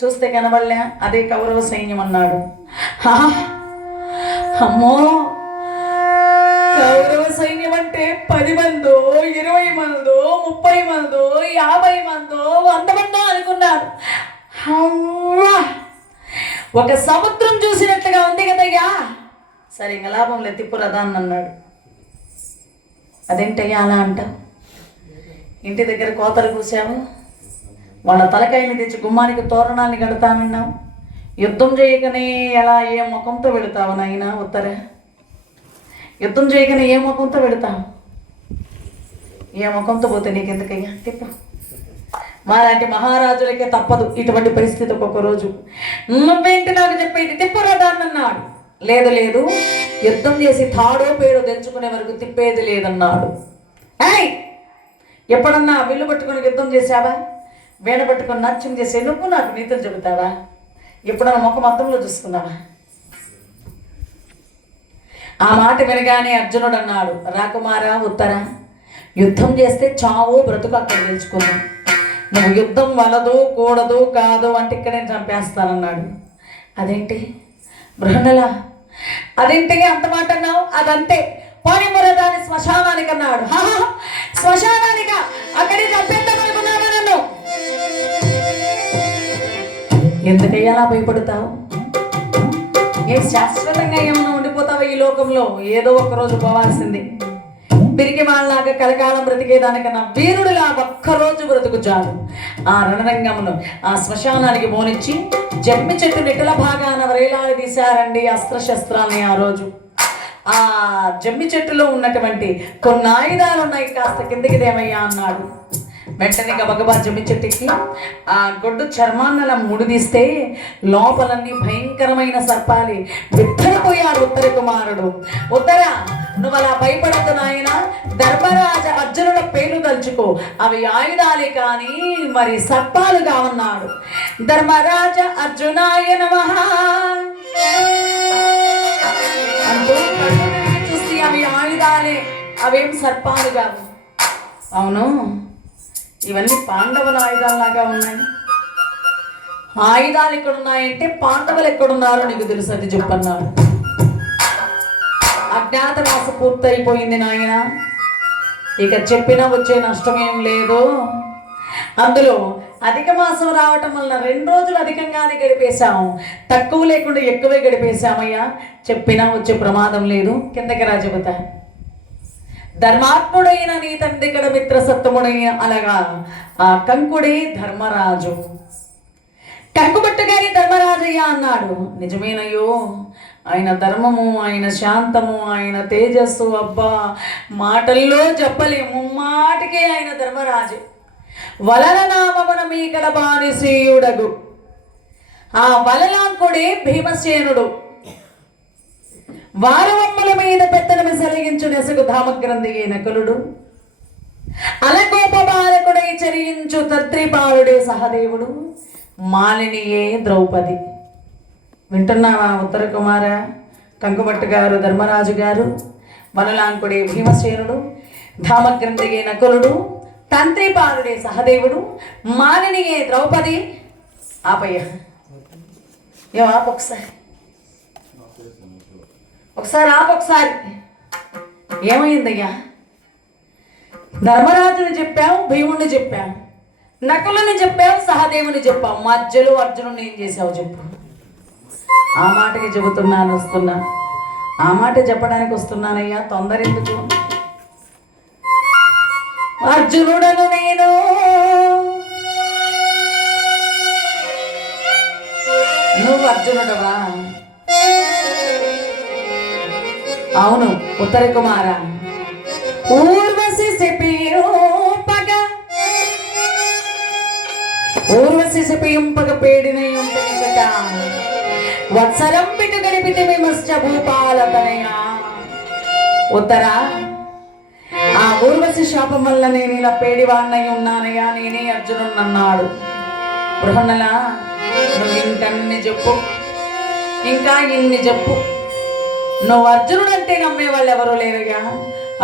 చూస్తే కనబడలే, అదే కౌరవ సైన్యం అన్నాడు. అమ్మో, కౌరవ సైన్యం అంటే 10 మందో 20 మందో 30 మందో 50 మందో 100 మందో అనుకున్నాడు. ఒక సముద్రం చూసినట్లుగా ఉంది కదయ్యా. సరే ఇంకా లాభం లేదు, తిప్పు రథాన్ని అన్నాడు. అదేంటయ్యా అలా అంట? ఇంటి దగ్గర కోతలు కూసాము, వాళ్ళ తలకాయని తెచ్చి గుమ్మానికి తోరణాన్ని కడతామన్నావు. యుద్ధం చేయకనే ఎలా ఏ ముఖంతో పెడతావు నాయనా? ఉత్తర యుద్ధం చేయకనే ఏ ముఖంతో పెడతావు? ఏ ముఖంతో పోతే నీకెందుకయ్యా? తిప్పు. మాలాంటి మహారాజులకే తప్పదు ఇటువంటి పరిస్థితి. ఒక్కొక్క రోజు నువ్వేంటి నాకు చెప్పేది? తిప్పు రథాన్ని అన్నాడు. లేదు లేదు, యుద్ధం చేసి తాడో పేడో తెంచుకునే వరకు తిప్పేది లేదన్నాడు. ఎప్పుడన్నా విల్లు పట్టుకుని యుద్ధం చేసావా? వీణ పట్టుకుని నాట్యం చేసే నువ్వు నాకు నీతులు చెబుతావా? ఎప్పుడన్నా మొక్క మతంలో చూసుకున్నావా? ఆ మాట వినగానే అర్జునుడు అన్నాడు, రాకుమారా ఉత్తర, యుద్ధం చేస్తే చావో బ్రతుకు అక్కడ తెలుసుకున్నావు. నువ్వు యుద్ధం వలదు కూడదు కాదు అంటే ఇక్కడ నేను చంపేస్తానన్నాడు. అదేంటి బృహన్నలా, అదేంటి అంత మాట అన్నావు? అదంతే, పోనిమురదాన్ని శ్మశానానికి అన్నాడు. శ్మశానానిక? అక్కడే చంపేద్దామనుకున్నావా నన్ను? ఎందుకయ్యా అలా భయపడతావు? ఏ శాశ్వతంగా ఏమైనా ఉండిపోతావా ఈ లోకంలో? ఏదో ఒక్కరోజు పోవాల్సింది. పిరికి వాళ్ళలాగా కలకాలం బ్రతికేదానికన్నా వీరుడిలా ఒక్కరోజు బ్రతుకు చాలు. ఆ రణరంగంలో ఆ శ్మశానానికి మోనిచ్చి జమ్మి చెట్టు నిటల భాగాన వ్రేలాడి తీశారండి అస్త్రశస్త్రాన్ని. ఆ రోజు ఆ జమ్మి చెట్టులో ఉన్నటువంటి కొన్ని ఆయుధాలు ఉన్నాయి, కాస్త కిందికి దేవయ్యా అన్నాడు. వెంటనే గబగబా జమ్మి చెట్టుకి ఆ గొడ్డు చర్మాన్నల ముడిదీస్తే లోపలన్నీ భయంకరమైన సర్పాలి. బిత్తరపోయాడు ఉత్తర కుమారుడు. ఉత్తర, నువ్వు అలా భయపడద్దు నాయన. ధర్మరాజ అర్జునుల పేర్లు తలుచుకో, అవి ఆయుధాలే కానీ మరి సర్పాలు కావన్నాడు. ధర్మరాజ అర్జునాయ నమః అంటూ చూసి అవి ఆయుధాలే, అవేం సర్పాలు కావు. అవును, ఇవన్నీ పాండవుల ఆయుధాలలాగా ఉన్నాయి. ఆయుధాలు ఎక్కడున్నాయంటే పాండవులు ఎక్కడున్నారో నీకు తెలుసు, అది చెప్పన్నాడు. అజ్ఞాతవాస పూర్తయిపోయింది నాయన, ఇక చెప్పినా వచ్చే నష్టమేం లేదు. అందులో అధిక మాసం రావటం వలన 2 రోజులు అధికంగానే గడిపేశాము, తక్కువ లేకుండా ఎక్కువే గడిపేశామయ్యా. చెప్పినా వచ్చే ప్రమాదం లేదు. కిందకి రా చెబుతా. ధర్మాత్ముడైన నీ తండ్రి కడ మిత్రసత్తముడైన అనగా ఆ కంకుడే ధర్మరాజు. కంకుబట్టుగారి ధర్మరాజయ్య అన్నాడు. నిజమేనయ్యో, ఆయన ధర్మము, ఆయన శాంతము, ఆయన తేజస్సు అబ్బా మాటల్లో చెప్పలేము. మాటికే ఆయన ధర్మరాజు. వలల నామమున మీకడ బానిసీయుడగు ఆ వలలాంకుడే భీమసేనుడు. వారవమ్మల మీద పెత్తన విసలిగించు నెసగు ధామగ్రంథిగే నకులుడు. అలకోప బాలకుడై చరించు తత్రిపాలుడే సహదేవుడు. మాలినియే ద్రౌపది. వింటున్నావా ఉత్తర కుమార? కంకుమట్టు గారు ధర్మరాజు గారు, వనలాంకుడే భీమసేనుడు, ధామగ్రంథిగే నకులుడు, తంత్రిపాలుడే సహదేవుడు, మాలినియే ద్రౌపది. ఆపయ్య, ఏం ఆపు ఒకసారి ఆపు ఒకసారి. ఏమైందయ్యా? ధర్మరాజుని చెప్పావు, భీముడిని చెప్పావు, నకులని చెప్పావు, సహదేవుని చెప్పావు, మధ్యలో అర్జునుడిని ఏం చేసావు చెప్పు. ఆ మాటకి చెబుతున్నాను, వస్తున్నా. ఆ మాట చెప్పడానికి వస్తున్నానయ్యా, తొందర ఎందుకు? అర్జునుడను నేను నువ్వు అర్జునుడవా? అవును ఉత్తర కుమార. ఊర్వశి శపింపగ పేడినై ఉంటనిచట వత్సరం పిటు గడిపితే విమశ్చ భూపాలతనయా. ఉత్తర, ఆ ఊర్వశి శాపం వల్ల నేను ఇలా పేడివాణ్ణై ఉన్నానయ్యా, నేనే అర్జునుడు అన్నాడు. బృహన్నలా, నువ్వు ఇంకన్ని చెప్పు, ఇంకా ఇన్ని చెప్పు. నువ్వు అర్జునుడు అంటే నమ్మేవాళ్ళు ఎవరూ లేరయ్యా.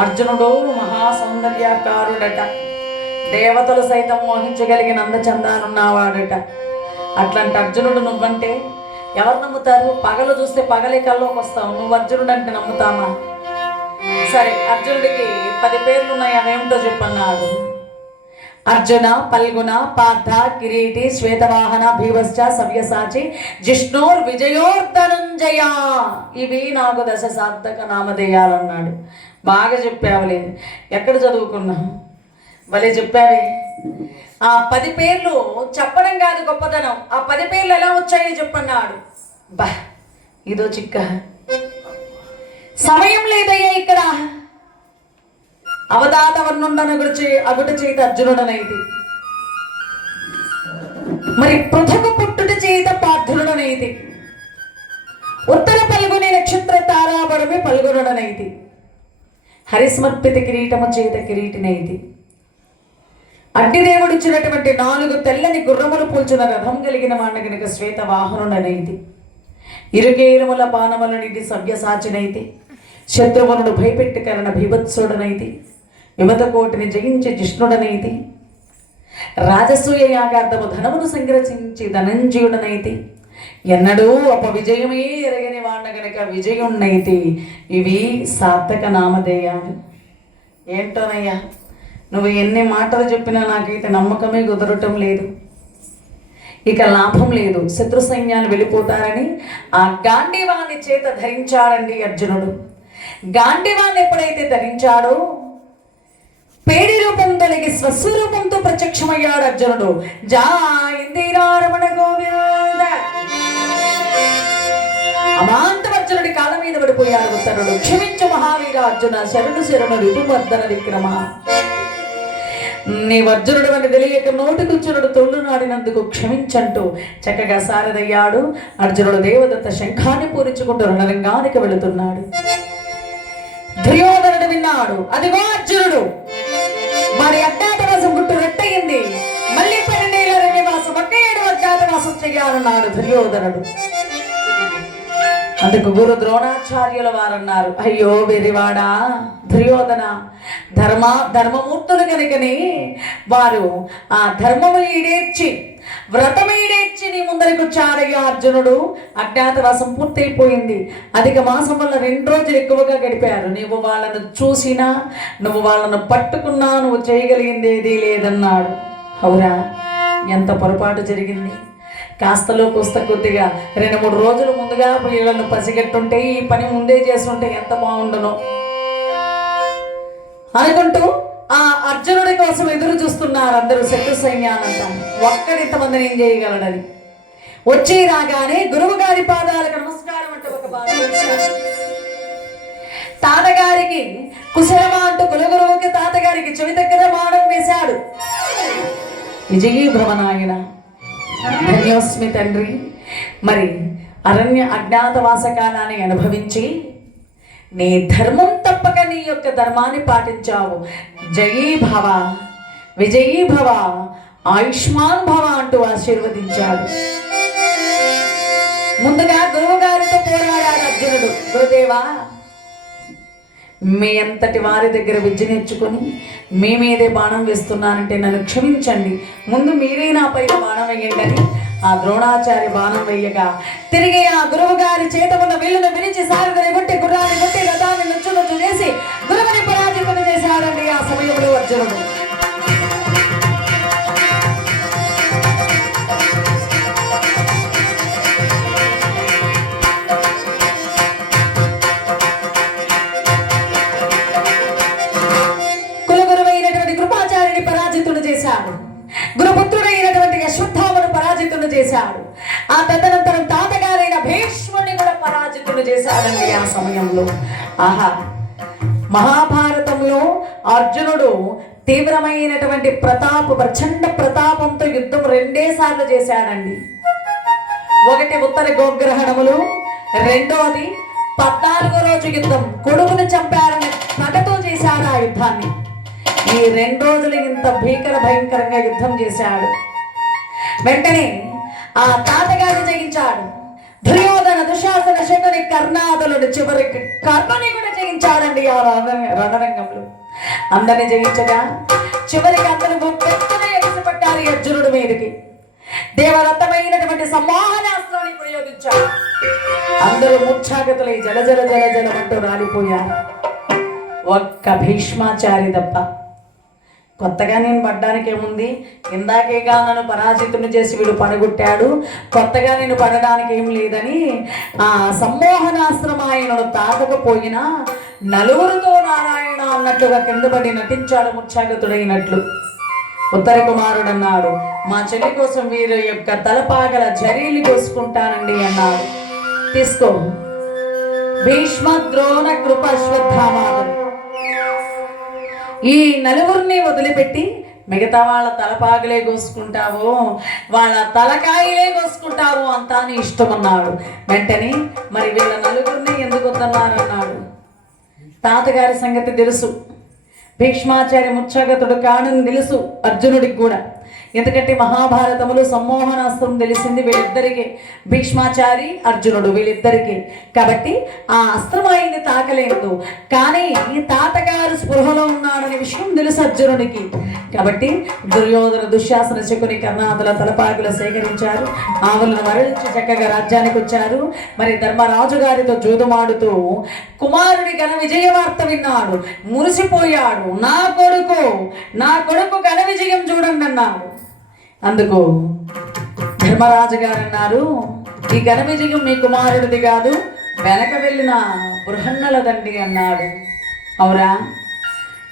అర్జునుడు మహాసౌందర్యకారుడట, దేవతలు సైతం మోహించగలిగిన అందచందానున్నవాడట. అట్లాంటి అర్జునుడు నువ్వంటే ఎవరు నమ్ముతారు? పగలు చూస్తే పగలే కల్లోకి వస్తావు, నువ్వు అర్జునుడు అంటే నమ్ముతామా? సరే, అర్జునుడికి 10 పేర్లు ఉన్నాయి, అవేమిటో చెప్పన్నాడు. అర్జున, పల్గుణ, పార్థ, కిరీటి, శ్వేతవాహన, భీవశ్చ, సవ్యసాచి, జిష్ణోర్, విజయోర్ధనంజయ. ఇవి నాకు 10 సార్థక నామధేయాలన్నాడు. బాగా చెప్పావులే, ఎక్కడ చదువుకున్నా? భలే చెప్పావే. ఆ 10 పేర్లు చెప్పడం కాదు గొప్పతనం, ఆ 10 పేర్లు ఎలా వచ్చాయో చెప్పన్నాడు. బా, ఇదో చిక్క. సమయం లేదయ్యా ఇక్కడ. అవధాత వర్ణుండనగుడిచే అగుట చేత అర్జునుడనైతి, మరి పృథకు పుట్టుట చేత పార్థునుడనైతి, ఉత్తర పల్గొని నక్షత్ర తారాబడమే పల్గొనుడనైతి, హరిస్మర్పిత కిరీటము చేత కిరీటినైతి, అగ్నిదేవుడు ఇచ్చినటువంటి 4 తెల్లని గుర్రములు పూల్చిన రథం కలిగిన వాడిని గనుక శ్వేత వాహనుడనైతి, ఇరుకేలముల పానముల నిండి సవ్యసాచినైతి, శత్రువులను భయపెట్టుకరణ భీభత్సుడనైతి, విమతకోటిని జయించి జిష్ణుడనైతి, రాజసూయ యాగార్థము ధనమును సంగ్రహించి ధనంజయుడనైతి, ఎన్నడూ అపవిజయమే ఎరగని వాడిన గనక విజయుణ్ణైతి. ఇవి సార్థక నామధేయాలు. ఏంటోనయ్యా, నువ్వు ఎన్ని మాటలు చెప్పినా నాకైతే నమ్మకమే కుదరటం లేదు. ఇక లాభం లేదు, శత్రు సైన్యాలు వెళ్ళిపోతారని ఆ గాంధీవాన్ని చేత ధరించాడండి అర్జునుడు. గాంధీవాన్ని ఎప్పుడైతే ధరించాడో పేడి రూపం తొలగి స్వస్వరూపంతో ప్రత్యక్షమయ్యాడు అర్జునుడు. రమణ గోవింద. అమాంతవర్జునుడి కాళ్ళ మీద పడిపోయాడు ఉత్తరుడు. క్షమించు మహావీర అర్జున, శరణు శరణు రిపుమర్దన విక్రమ. నీ అర్జునుడు అని తెలియక నోటికొచ్చునుడు తొళ్ళు నాడినందుకు క్షమించంటూ చక్కగా సారదయ్యాడు. అర్జునుడు దేవదత్త శంఖాన్ని పూరించుకుంటూ రణరంగానికి వెళుతున్నాడు. దుర్యోధనుడు విన్నాడు, అదిగో అర్జునుడు, వారి అజ్ఞాతవాసం గుట్టు రెట్టయింది, మళ్ళీ 12 ఏళ్ల అరణ్యవాసం, 7 అజ్ఞాతవాసం చెయ్యాలన్నాడు దుర్యోధనుడు. అందుకు గురు ద్రోణాచార్యుల వారన్నారు, అయ్యో వెరివాడా దుర్యోధన, ధర్మమూర్తులు కనుకని వారు ఆ ధర్మము ఈడేర్చి వ్రతము ఈడేర్చి నీ ముందరికి వచ్చాడయ్యా అర్జునుడు. అజ్ఞాతవాసం పూర్తయిపోయింది, అధిక మాసం వల్ల 2 రోజులు ఎక్కువగా గడిపారు. నువ్వు వాళ్ళను చూసినా, నువ్వు వాళ్ళను పట్టుకున్నా నువ్వు చేయగలిగింది ఏదీ లేదన్నాడు. అవురా, ఎంత పొరపాటు జరిగింది. కాస్తలో కోస్త కొద్దిగా 2-3 రోజులు ముందుగా వీళ్ళను పసిగట్టుంటే, ఈ పని ముందే చేస్తుంటే ఎంత బాగుండను అనుకుంటూ ఆ అర్జునుడి కోసం ఎదురు చూస్తున్నారు అందరూ శత్రు సైన్యాలంతా. ఒక్కడింతమందిని ఏం చేయగలడని వచ్చి రాగానే గురువు గారి పాదాలకు నమస్కారం అంటూ ఒక బాధ తాతగారికి కుశలమా అంటూ కులగురువుకి తాతగారికి చెవి దగ్గర బాణం వేశాడు. విజయీ భవనాయన, ధన్యోస్మి తండ్రి. మరి అరణ్య అజ్ఞాతవాస కాలాన్ని అనుభవించి నీ ధర్మం తప్పక నీ యొక్క ధర్మాన్ని పాటించావు. జయీ భవ, విజయీ భవ, ఆయుష్మాన్ భవ అంటూ ఆశీర్వదించాడు. ముందుగా గురువు గారితో పోరాడాడు అర్జునుడు. గురుదేవా, మీ అంతటి వారి దగ్గర విద్య నేర్చుకుని మీ మీదే బాణం వేస్తున్నానంటే నన్ను క్షమించండి, ముందు మీరే నా పైన బాణం వేయండి అని ఆ ద్రోణాచార్య బాణం వేయగా తిరిగి ఆ గురువు గారి చేత ఉన్న విల్లును విరిచి సారథిని కొట్టి గుర్రాన్ని కొట్టి రథాన్ని నచ్చు చేసి గురువుని పరాజితులు చేశాడండి ఆ సమయంలో అర్జునుడు. గురుపుత్రుడైనటువంటి అశ్వత్థామను పరాజితులు చేశాడు. ఆ తదనంతరం తాతగారైన భీష్ముడిని కూడా పరాజితులు చేశాడండి ఆ సమయంలో. ఆహా, మహాభారతంలో అర్జునుడు తీవ్రమైనటువంటి ప్రచండ ప్రతాపంతో యుద్ధం 2 సార్లు చేశాడండి. ఒకటి ఉత్తర గోగ్రహణములు, రెండోది 14వ రోజు యుద్ధం, కొడుకును చంపారని పగతో చేశాడు ఆ యుద్ధాన్ని. ఈ 2 రోజులు ఇంత భయంకరంగా యుద్ధం చేశాడు. వెంటనే ఆ తాతగారిని జయించాడు. దుర్యోధన, దుశ్శాసన, శకుని, కర్ణాదులను చివరికి కర్ణుని కూడా జయించాడండి ఆ రణరంగంలో. అందరిని జయించగా చివరికి అందరూ ఎగసిపట్టారు అర్జునుడి మీదకి. దేవదత్తమైనటువంటి అనేటువంటి సంమోహనాస్త్రాన్ని ప్రయోగించాడు. అందరూ మూర్ఛాగతులై జల జల జల జలమంటూ రాలిపోయారు. ఒక్క భీష్మాచారి తప్ప. కొత్తగా నేను పడ్డానికి ఏముంది, ఇందాకేగా నన్ను పరాజితుని చేసి వీడు పడగొట్టాడు, కొత్తగా నేను పడడానికి ఏం లేదని ఆ సమ్మోహనాస్త్రం ఆయనను తాకకపోయినా నలుగురితో నారాయణ అన్నట్లుగా కింద పడి నటించాడు ముచ్చాగతుడైనట్లు. ఉత్తర కుమారుడు అన్నాడు, మా చెల్లి కోసం వీరి యొక్క తలపాగల జరీలు కోసుకుంటానండి అన్నాడు. తీసుకో. భీష్మ, ద్రోణ, కృప, అశ్వత్థామాదులు ఈ నలుగురిని వదిలిపెట్టి మిగతా వాళ్ళ తలపాగలే కోసుకుంటావు, వాళ్ళ తలకాయలే కోసుకుంటావు, అంతా నీ ఇష్టం అన్నాడు. వెంటనే మరి వీళ్ళ నలుగురిని ఎందుకు వద్దన్నారన్నాడు. తాతగారి సంగతి తెలుసు, భీష్మాచార్య ముచ్చగతుడు కాడని తెలుసు అర్జునుడికి కూడా. ఎందుకంటే మహాభారతములు సమ్మోహనాస్త్రం తెలిసింది వీళ్ళిద్దరికీ, భీష్మాచారి అర్జునుడు వీళ్ళిద్దరికీ. కాబట్టి ఆ అస్త్రం ఆయన్ని తాకలేదు, కానీ ఈ తాతగారు స్పృహలో ఉన్నాడనే విషయం తెలుసు అర్జునుడికి. కాబట్టి దుర్యోధన, దుశ్శాసన, శకుని, కర్ణాదుల తలపాకులు సేకరించారు. ఆవులను మరలించి చక్కగా రాజ్యానికి వచ్చారు. మరి ధర్మరాజు గారితో జూదమాడుతూ కుమారుడి ఘన విజయ వార్త విన్నాడు, మురిసిపోయాడు. నా కొడుకు ఘన విజయం చూడండి అన్నాడు. అందుకు ధర్మరాజు గారు అన్నారు, ఈ ఘన విజయం మీ కుమారుడిది కాదు, వెనక వెళ్ళిన బృహన్నలదండి అన్నాడు. అవురా,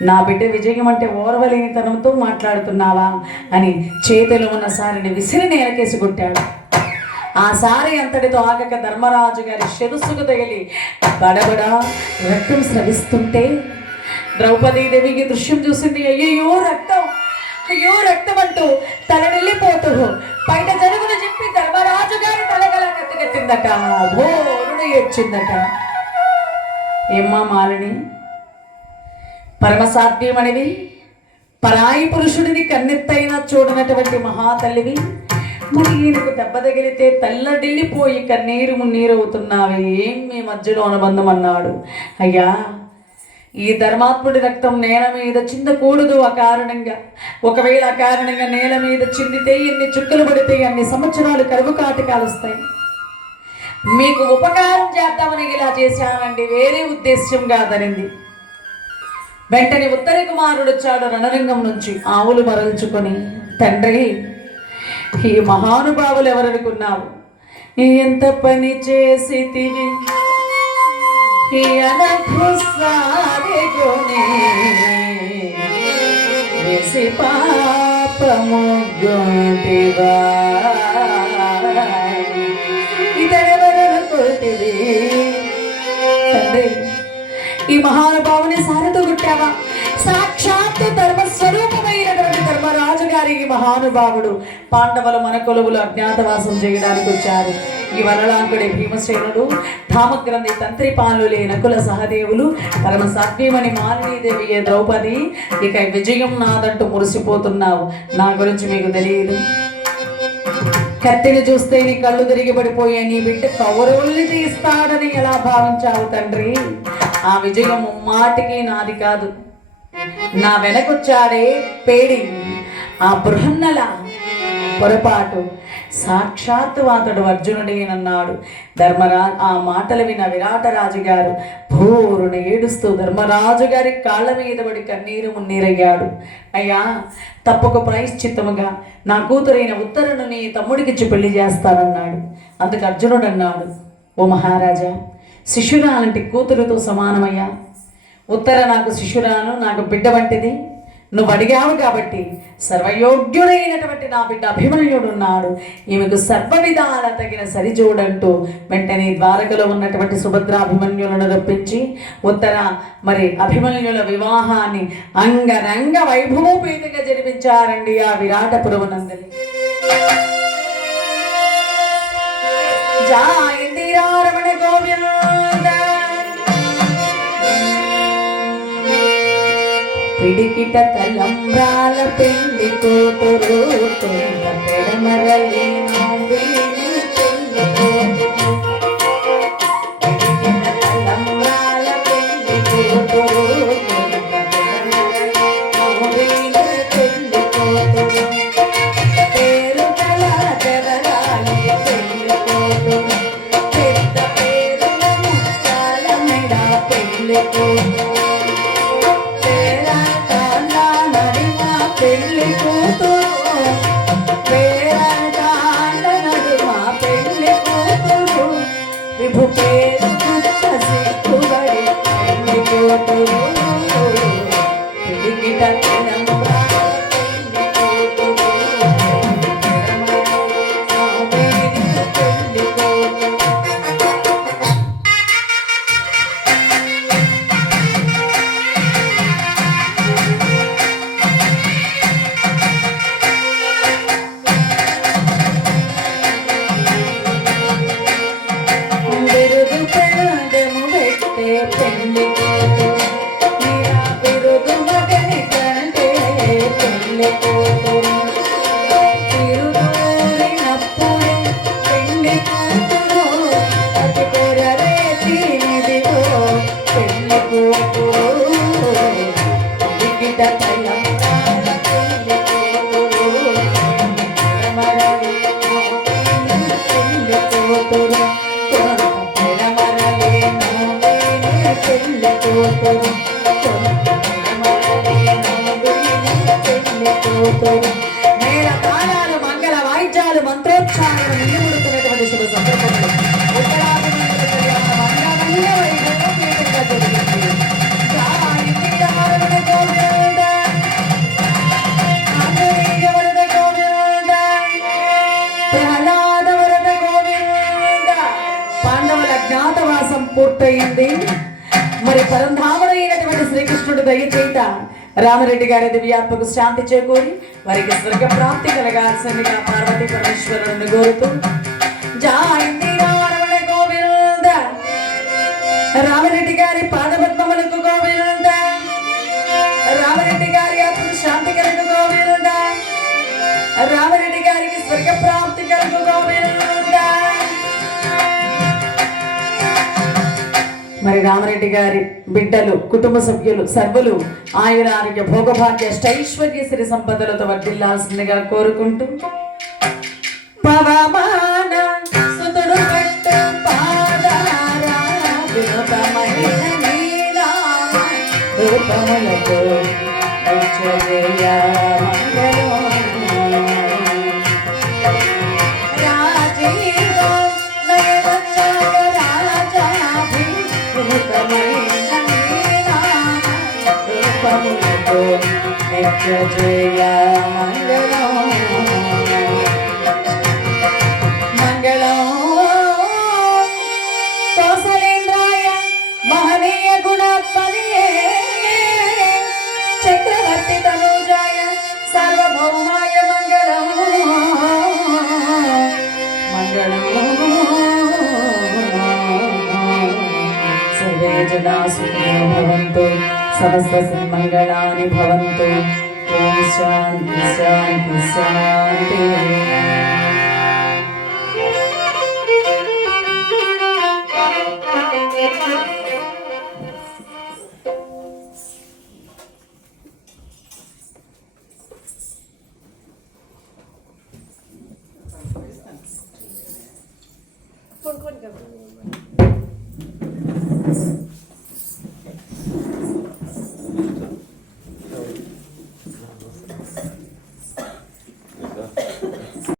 నా బిడ్డ విజయం అంటే ఓర్వలేనితనంతో మాట్లాడుతున్నావా అని చేతిలో ఉన్న సారిని విసిరి నేలకేసి కొట్టాడు. ఆ సారి అంతటితో ఆగక ధర్మరాజు గారి శిరస్సుకు తగిలి బడబడ రక్తం స్రవిస్తుంటే ద్రౌపదీదేవికి దృశ్యం చూసింది. అయ్యో రక్తం అంటూ తలనెళ్ళిపోతూ బయట జరుగును చెప్పి ధర్మరాజు గారి తలగల కత్తికట్టిందట, భోరుడు ఏడ్చిందట. ఏమ్మా మాలిని, పరమసాధ్యమనివి, పరాయి పురుషుడిని కన్నెత్తైనా చూడనటువంటి మహాతల్లివి, మరి ఈయనకు దెబ్బ తగిలితే తల్లడిల్లిపోయి కన్నీరు మున్నీరు అవుతున్నావే, ఏం మీ మధ్యలో అనుబంధం అన్నాడు. అయ్యా, ఈ ధర్మాత్ముడి రక్తం నేల మీద చిందకూడదు అకారణంగా. ఒకవేళ అకారణంగా నేల మీద చిందితే ఎన్ని చుక్కలు పడితే అన్ని సంవత్సరాలు కరువు కాటకాలు వస్తాయి. మీకు ఉపకారం చేద్దామని ఇలా చేశానండి, వేరే ఉద్దేశ్యం కాదనింది. వెంటనే ఉత్తర కుమారుడు వచ్చాడు రణరంగం నుంచి ఆవులు మరల్చుకొని. తండ్రి, ఈ మహానుభావులు ఎవరనుకున్నావు, ఎంత పని చేసితివి, వేసి పాపముగొంటివా, ఇతడెవరనుకుంటివి. తండ్రి, ఈ మహానుభావుని సారతో గుట్టావా? సాక్షాత్తు ధర్మస్వరూపమైనటువంటి ధర్మరాజు గారి మహానుభావుడు. పాండవులు మన కొలువులు అజ్ఞాతవాసం చేయడానికి వచ్చారు. ఈ వరలాంకుడి భీమసేనుడు, ధామగ్రంథి తంత్రిపాలులే నకుల సహదేవులు, పరమ సాధ్యమని మాలినీదేవి ద్రౌపది. ఇక విజయం నాదంటూ మురిసిపోతున్నావు, నా గురించి మీకు తెలియదు. కత్తిని చూస్తే నీ కళ్ళు తిరిగి పడిపోయాయి, నీ బిడ్డ కౌరవుల్ని తీస్తాడని ఎలా భావించావు తండ్రి? ఆ విజయం ముమ్మాటికి నాది కాదు, నా వెనకొచ్చాడే పేడి ఆ బృహన్నల పొరపాటు. సాక్షాత్తు అతడు అర్జునుడేనన్నాడు. ఆ మాటలు విన్న విరాటరాజు గారు భూరుని ఏడుస్తూ ధర్మరాజు గారి కాళ్ళ మీద పడి కన్నీరు మున్నీరయ్యాడు. అయ్యా, తప్పక ప్రాయశ్చిత్తముగా నా కూతురైన ఉత్తరను నీ తమ్ముడికిచ్చి పెళ్లి చేస్తానన్నాడు. అందుకు అర్జునుడు అన్నాడు, ఓ మహారాజా, శిష్యురాలంటి కూతురుతో సమానమయ్యా. ఉత్తర నాకు శిష్యురాను, నాకు బిడ్డ వంటిది. నువ్వు అడిగావు కాబట్టి సర్వయోగ్యుడైనటువంటి నా బిడ్డ అభిమన్యుడు ఉన్నాడు, ఈమెకు సర్వ విధాల తగిన సరిజోడంటూ వెంటనే ద్వారకలో ఉన్నటువంటి సుభద్రాభిమన్యులను రప్పించి ఉత్తర మరి అభిమన్యుల వివాహాన్ని అంగరంగ వైభవోపేతంగా జరిపించారండి ఆ విరాటపురమునందలి. జాయింది రమణ గోవింద, పిడికిట తలంబ్రాల పెళ్లి కూతురు, పెడమరలి తలంబ్రాల పెళ్లి కూతురు, పెళ్లి కూతురు, పేరు కల జవరాలి పెళ్లి కూతురు పేరంటాండ నడుమ పెళ్లి కూతురు విభు పేరు సిక్కుబడి పెళ్లి కూతురు పిడికిట పెళ్లి బిరుదు మగని కంటే పెళ్లి కూతురు తిరుదూరినప్పుడే పెళ్లి కూతురు అతి పెరరేతినిదిగో పెళ్లి కూతురు దిగిట తలంబ్రాల పెళ్లి కూతురు మరలి పెళ్లి కూతురు పెళ్లి కూతురు మేళ తాళాలు మంగళ వాయిద్యాలు మంత్రోచ్చారాలు నిలుముడుతున్నటువంటి శుభ సందర్భంలో ఉత్తరాది మంగళ కళ్యాణ మంగళ వైభవపీఠంగా జరిగింది. ప్రహ్లాద వరద గోవింద. పాండవుల అజ్ఞాతవాసం పూర్తయింది. మరి పరంధాముడైనటువంటి శ్రీకృష్ణుడు దయచేత రామరెడ్డి గారి దివ్యాత్మకు శాంతి చేకూరి వారికి స్వర్గ ప్రాప్తి కలగాల్సిందిగా పార్వతీ పరమేశ్వరుని కోరుతూ జాయింది రామరమణ గోవింద. రామరెడ్డి గారి పాదపద్మములకు గోవింద. రామరెడ్డి గారి ఆత్మకు శాంతి కలుగు గోవింద. రామరెడ్డి గారికి స్వర్గ ప్రాప్తి కలుగు గోవింద. మరి రామరెడ్డి గారి బిడ్డలు కుటుంబ సభ్యులు సర్వులు ఆయుర ఆరోగ్య భోగభాగ్య ఐశ్వర్య సిరి సంపదలతో వర్ధిల్లాల్సిందిగా కోరుకుంటూ పవమాన సుతుడు పెట్టు పాదారా వినుతమైన నీనామ రూపములతో జయ మంగళం జయ మంగళం మంగళం కౌసలేంద్రాయ మహనీయ గుణాత్మనే చక్రవర్తి తనూజాయ సార్వభౌమాయ మంగళం మంగళం సర్వే జనా సుఖినో భవంతు సమస్త సన్మంగళాని భవంతు. ఓం శాంతి శాంతి శాంతి. Con